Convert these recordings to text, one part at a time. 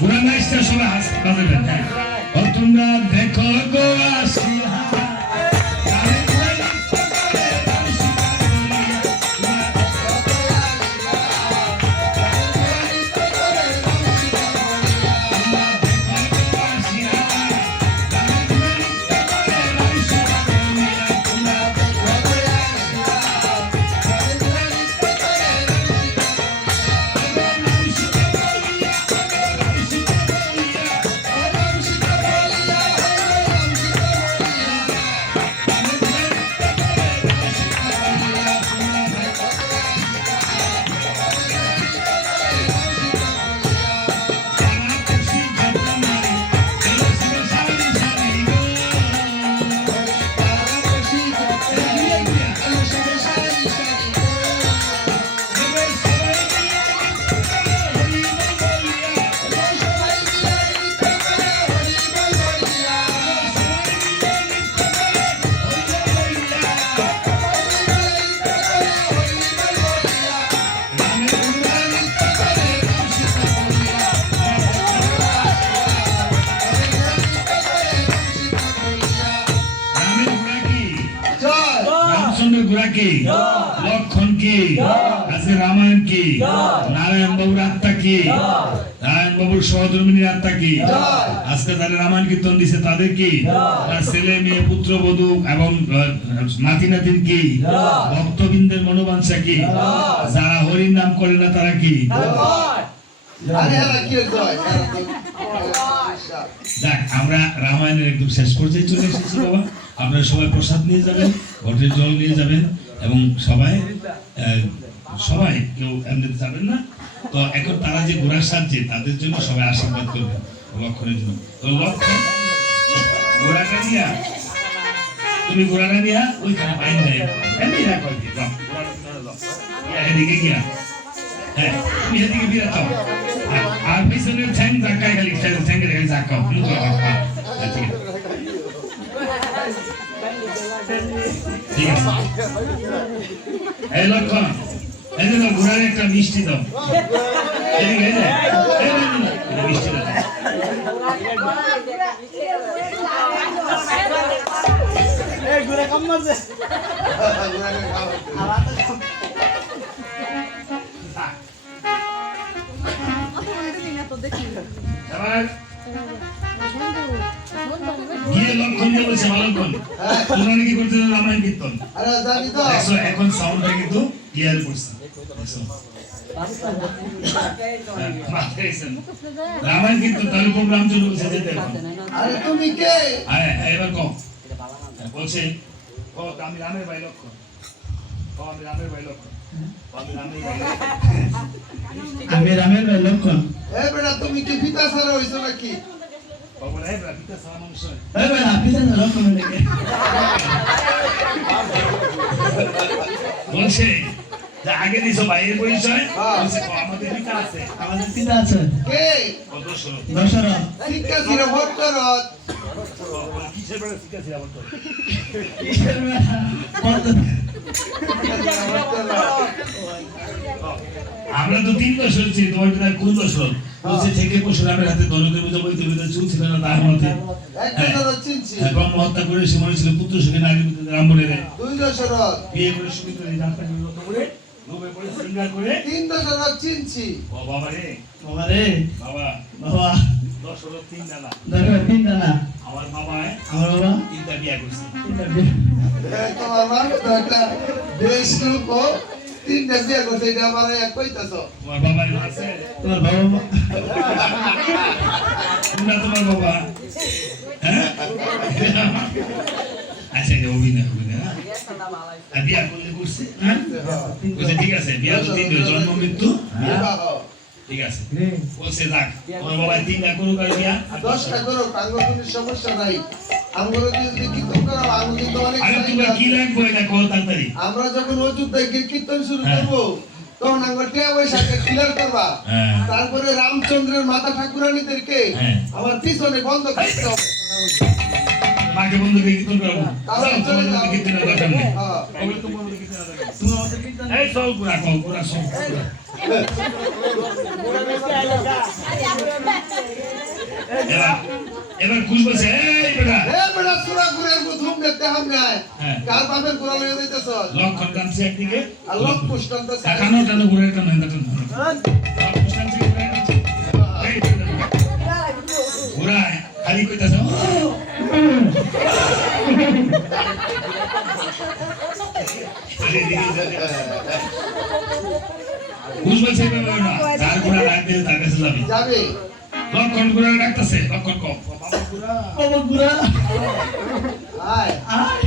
পুরানাইসটা সবাই হাসপাতালে হ্যাঁ ও তোমরা দেখো গো আসিয়া লক্ষণ কি আছে রামায়ণ কি নারায়ণ বাবুর আত্মা কি নারায়ণ বাবুর সহধর্মিনীর আত্মা কি আজকে যারা রামায়ণ কীর্তন দিছে তাদের কি তার ছেলে মেয়ে পুত্র বধূ এবং নাতি নাতিন কি ভক্তবৃন্দের মনোবাঞ্ছা কি যারা হরির নাম করে না তারা কি দেখ আমরা রামায়ণের একদম শেষ পর্যায়ে চলে এসেছি বাবা আপনারা সবাই প্রসাদ নিয়ে যাবেন ঘটের জল নিয়ে যাবেন এবং সবাই কেউ এমনিতে যাবেন না তো এখন তারা যে ঘোড়া সাজছে তাদের জন্য সবাই আশীর্বাদ করবেন লক্ষণের জন্য তো লক্ষণ ঘোড়াটা নিয়া তুমি ঘোড়াটা নিয়া ওইখানে বাইন দেয় এমনি রাখো এদিকে গিয়া হ্যাঁ তুমি এদিকে বিয়ে যাও আর পিছনের ঠ্যাং ধাক্কায় খালি ঠ্যাঙ্গের খালি ধাক্কাও ঠিক আছে ঠিক আছে এই লক্ষণ এই যে ঘোড়ার একটা মিষ্টি দাও এদিকে মিষ্টি দাও ঘোড়া কম মারছে রামায়ণ কীর্তন এখন সাউন্ডটা কিন্তু ক্লিয়ার করছে রামায়ণ কীর্তন তাহলে প্রোগ্রাম চলে বলছে যেতে তুমি কে এবার কম বলছে আমি রামের ভাই লক্ষণ আমি রামের ভাই লক্ষণ আমি রামের ভাই লক্ষণ এ বেটা তুমি কি পিতা ছাড়া হইছো নাকি বাবা এই বেটা পিতা ছাড়া মানুষ এ বেটা পিতা ছাড়া লক্ষণ নাকি বলছে যে আগে দিছো ভাইয়ের পরিচয় বলছে আমাদের পিতা আছে কে দশরথ শিক্ষা ছিল ভট্টরথ কিসের বেটা শিক্ষা ছিল ভট্টরথ কিসের বেটা আমরা তো 3 বছর ছিল তোমার পিতা কোন বছর বলছে থেকে পরশুরামের হাতে দনদের মধ্যে বইতে বইতে চুল ছিল না তার মধ্যে ব্রহ্ম হত্যা করে সে মনে ছিল পুত্র সুখে নারী রামবনের 2 দশরথ বিয়ে করে সুমিত্রা যাত্রা করে লোভে পড়ে সিঙ্গার করে 3 দশরথ চিনছি ও বাবা রে বাবা দশরথ 3 দানা আমার বাবা তিনটা বিয়ে করছে তোমার মা তো একটা দেশ লোক 3টা বিয়ে করছে এটা আমারে কইতাছো তোমার বাবা আছে তোমার বাবা তোমার বাবা হ্যাঁ আচ্ছা এটা অভিনয় আর বিয়ে করছে হ্যাঁ ঠিক আছে বিয়ে তো 3 জন্ম মৃত্যু ঠিক আছে বলছে যাক তোমার বাবা 3টা করুক আর বিয়া 10টা করুক আঙ্গুর কোনো সমস্যা নাই আঙ্গুর যদি কীর্তন করো আঙ্গুর কিন্তু অনেক আরে তুমি কি লাগবে এটা কল তাড়াতাড়ি আমরা যখন অযোধ্যায় কীর্তন শুরু করব তখন আঙ্গুর টেওয়ার সাথে ক্লিয়ার করবা তারপরে রামচন্দ্রের মাতা ঠাকুরানীদেরকে আমার পিছনে বন্ধ করতে হবে মাকে বন্ধুকে কীর্তন করবো তোমার মধ্যে কীর্তনের দরকার নেই তোমার মধ্যে কীর্তনের দরকার নেই তুমি আমাদের কীর্তন এই সব পুরা কল পুরা সব এবার খুশ বলছে এই বেটা সুরা গুরের প্রথম দেখতে আমরা কার বাপের গোড়া লয়ে যাইতেছ লক্ষণ কাঁদছে একদিকে আর লক্ষ পুষ্টানতে কানো টানো ঘুরে টানো এন্ড টানো লক্ষণ কাঁদছে ঘুরে খালি কইতাছ খুশ বলছে না যার ঘোড়া ডাকবে তার কাছে যাবে লক্ষণ ঘোড়া ডাকতেছে লক্ষণ কম বাবা ঘোড়া আয় আয়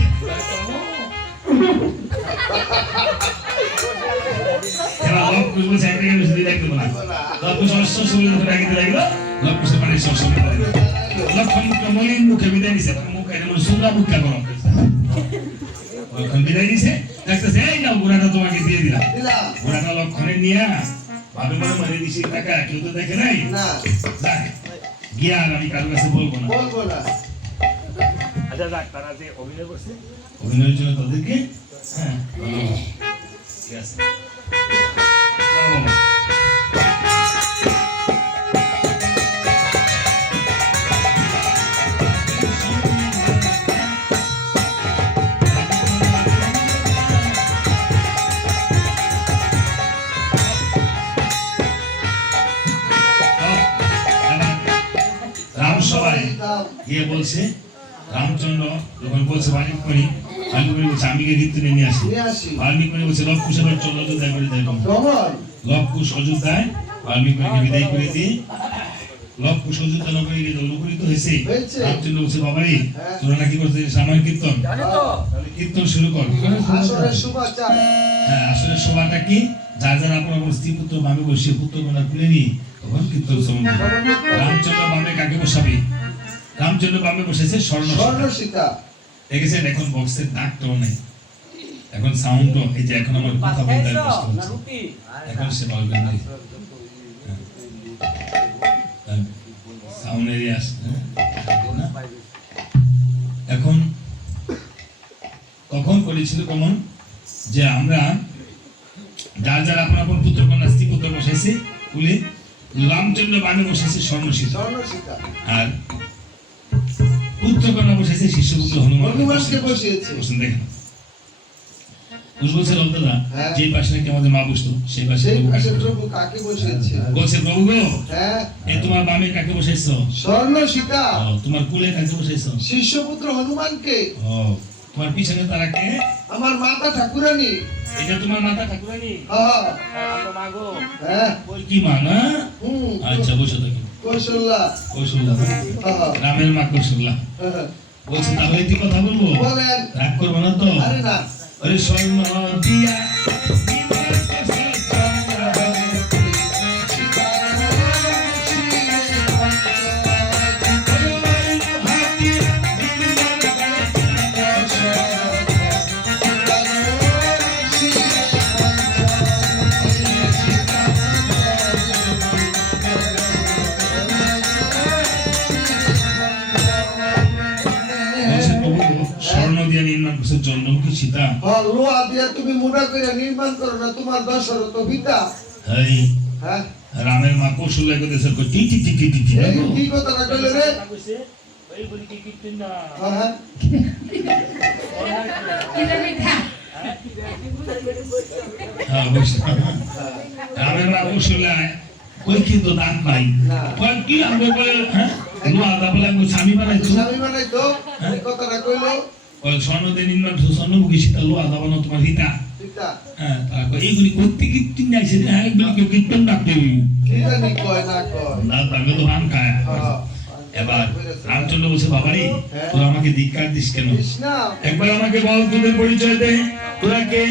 এবার লক্ষণ বলছে একটা জিনিস দিয়ে রাখতে বলা লক্ষণ সরস্ব শুরু করে রাখতে লাগলো লক্ষণ সে মানে সরস্ব লক্ষণ মলিন মুখে বিদায় দিছে মুখে এমন সুন্দর মুখটা গরম লক্ষণ বিদায় দিছে দেখতেছে এই নাও ঘোড়াটা তোমাকে দিয়ে দিলাম ঘোড়াটা লক্ষণে নিয়ে ভাবে মনে মনে দিছি টাকা কেউ তো দেখে নাই না যাক গিয়া আমি কারোর কাছে বলবো না আচ্ছা যাক তারা যে অভিনয় করছে অভিনয়ের জন্য তাদেরকে হ্যাঁ ঠিক আছে গিয়ে বলছে রামচন্দ্র যখন বলছে বাল্মীকি বলছে আমি গিয়ে কীর্তনে নিয়ে আসি বাল্মীকি বলছে লবকুশ এবার চল অযোধ্যায় করে দেয় লবকুশ অযোধ্যায় বাল্মীকিকে বিদায় করে দিয়ে লবকুশ অযোধ্যা নগরে গিয়ে অনুকূলিত হয়েছে রামচন্দ্র বলছে বাবারে তোরা নাকি করছিস সাময়িক কীর্তন তাহলে কীর্তন শুরু কর হ্যাঁ আসলে শোভাটা কি যার যার আপনার স্ত্রী পুত্র বামে বসে পুত্র কন্যা খুলে নি তখন কীর্তন শ্রবণ রামচন্দ্র বামে কাকে বসাবে রামচন্দ্র বামে বসেছে স্বর্ণসীতা দেখেছেন এখন বক্সের ডাকটাও নেই এখন সাউন্ডও এই যে এখন আমার কথা বলতে কষ্ট হচ্ছে এখন সে বলবে না সাউন্ড এরিয়া এখন তখন করেছিল কেমন যে আমরা যার যার আপন আপন পুত্র কন্যা স্ত্রী পুত্র বসেছে বলে রামচন্দ্র বামে বসেছে স্বর্ণসীতা আর পুত্র কন্যা বসেছে শিষ্যপুত্র হনুমানকে বসিয়েছে দেখেন বলছে দাদা যে পাশে নাকি আমাদের মা বসতো সেই পাশে প্রভু কাকে বসিয়েছে বলছে প্রভু গো হ্যাঁ এই তোমার বামে কাকে বসাইছো স্বর্ণসীতা তোমার কোলে কাকে বসাইছো শিষ্যপুত্র হনুমানকে তোমার পিছনে তারা কে আমার মাতা ঠাকুরানী এটা তোমার মাতা ঠাকুরানী হ্যাঁ আমরা মাগো হ্যাঁ ওই কি মা না আচ্ছা বসো দেখো কৌশল্যা রামের মা কৌশল্যা বলছে তাহলে একটি কথা বলবো বলেন রাগ করবো না তো আরে না আরে স্বর্ণ দিয়া জন্মকে সীতা লোহা দিয়ে তুমি মোটা করে নির্মাণ করো না তোমার দশরথ পিতা হ্যাঁ রামের মা কৌশল্যা কইতেছে টি টি টি টি টি কি কথা না কইলে রে ওই বলি কি কীর্তন না হ্যাঁ হ্যাঁ রামের মা কৌশল্যা কই কিন্তু দান নাই কই কি আমরা বলে হ্যাঁ লোহা দা বলে আমি স্বামী বানাইতো এই কথা না কইলো স্বর্ণ দিয়ে নির্মাণ স্বর্ণমুখী সীতা লোহা দাবানো তোমার হিতা হ্যাঁ তারপর এইগুলি করতে কীর্তন যাইছে হ্যাঁ এগুলি কেউ কীর্তন ডাকতে না তাকে তো রাম খায় এবার রামচন্দ্র বলছে বাবারে তোরা আমাকে ধিক্কার দিস কেন একবার আমাকে বল তোদের পরিচয় দে তোরা কে